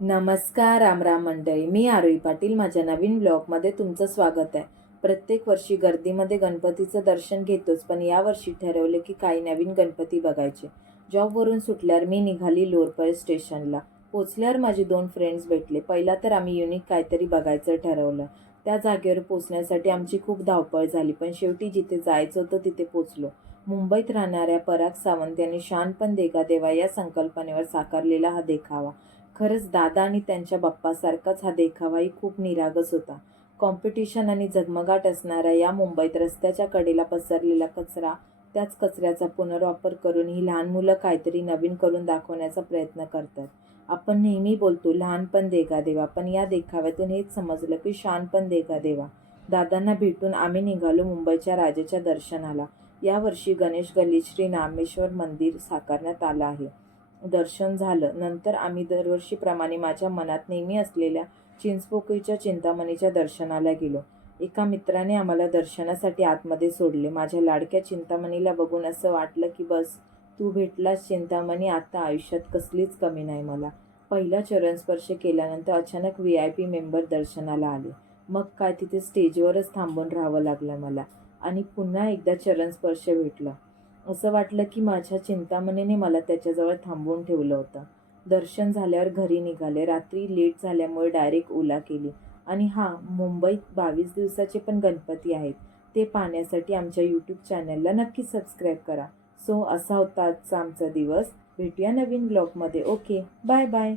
नमस्कार रामराम मंडळी, मी आरोही पाटील. माझ्या नवीन ब्लॉगमध्ये तुमचं स्वागत आहे. प्रत्येक वर्षी गर्दीमध्ये गणपतीचं दर्शन घेतोच, पण यावर्षी ठरवले की काही नवीन गणपती बघायचे. जॉबवरून सुटल्यावर मी निघाली लोरपळ स्टेशनला. पोचल्यावर माझे 2 फ्रेंड्स भेटले. पहिला तर आम्ही युनिक काहीतरी बघायचं ठरवलं. त्या जागेवर पोचण्यासाठी आमची खूप धावपळ झाली, पण शेवटी जिथे जायचं होतं तिथे पोचलो. मुंबईत राहणाऱ्या पराग सावंत यांनी शहाणपण देगा देवा या संकल्पनेवर साकारलेला हा देखावा. खरंच दादा आणि त्यांच्या बाप्पासारखाच हा देखावाही खूप निरागस होता. कॉम्पिटिशन आणि झगमगाट असणाऱ्या या मुंबईत रस्त्याच्या कडेला पसरलेला कचरा, त्याच कचऱ्याचा पुनर्वापर करून ही लहान मुलं काहीतरी नवीन करून दाखवण्याचा प्रयत्न करतात. आपण नेहमी बोलतो लहानपण देगा देवा, पण या देखाव्यातून हेच समजलं की शहाणपण देगा देवा. दादांना भेटून आम्ही निघालो मुंबईच्या राजाच्या दर्शनाला. यावर्षी गणेश गल्लीत श्री नामेश्वर मंदिर साकारण्यात आलं आहे. दर्शन झालं. नंतर आम्ही दरवर्षीप्रमाणे माझ्या मनात नेहमी असलेल्या चिंचपोकळीच्या चिंतामणीच्या दर्शनाला गेलो. एका मित्राने आम्हाला दर्शनासाठी आतमध्ये सोडले. माझ्या लाडक्या चिंतामणीला बघून असं वाटलं की बस, तू भेटलास चिंतामणी, आता आयुष्यात कसलीच कमी नाही मला. पहिला चरणस्पर्श केल्यानंतर अचानक VIP मेंबर दर्शनाला आले. मग काय, तिथे स्टेजवरच थांबून राहावं लागलं मला आणि पुन्हा एकदा चरणस्पर्श भेटला. असं वाटलं की माझ्या चिंतामणीने मला त्याच्याजवळ थांबवून ठेवलं होतं. दर्शन झाल्यावर घरी निघाले. रात्री लेट झाल्यामुळे डायरेक्ट ओला केली. आणि हां, मुंबईत 22 दिवसाचे पण गणपती आहेत. ते पाहण्यासाठी आमच्या यूट्यूब चॅनलला नक्की सबस्क्राईब करा. असा होता आजचा आमचा दिवस. भेटूया नवीन ब्लॉगमध्ये. Okay, bye bye.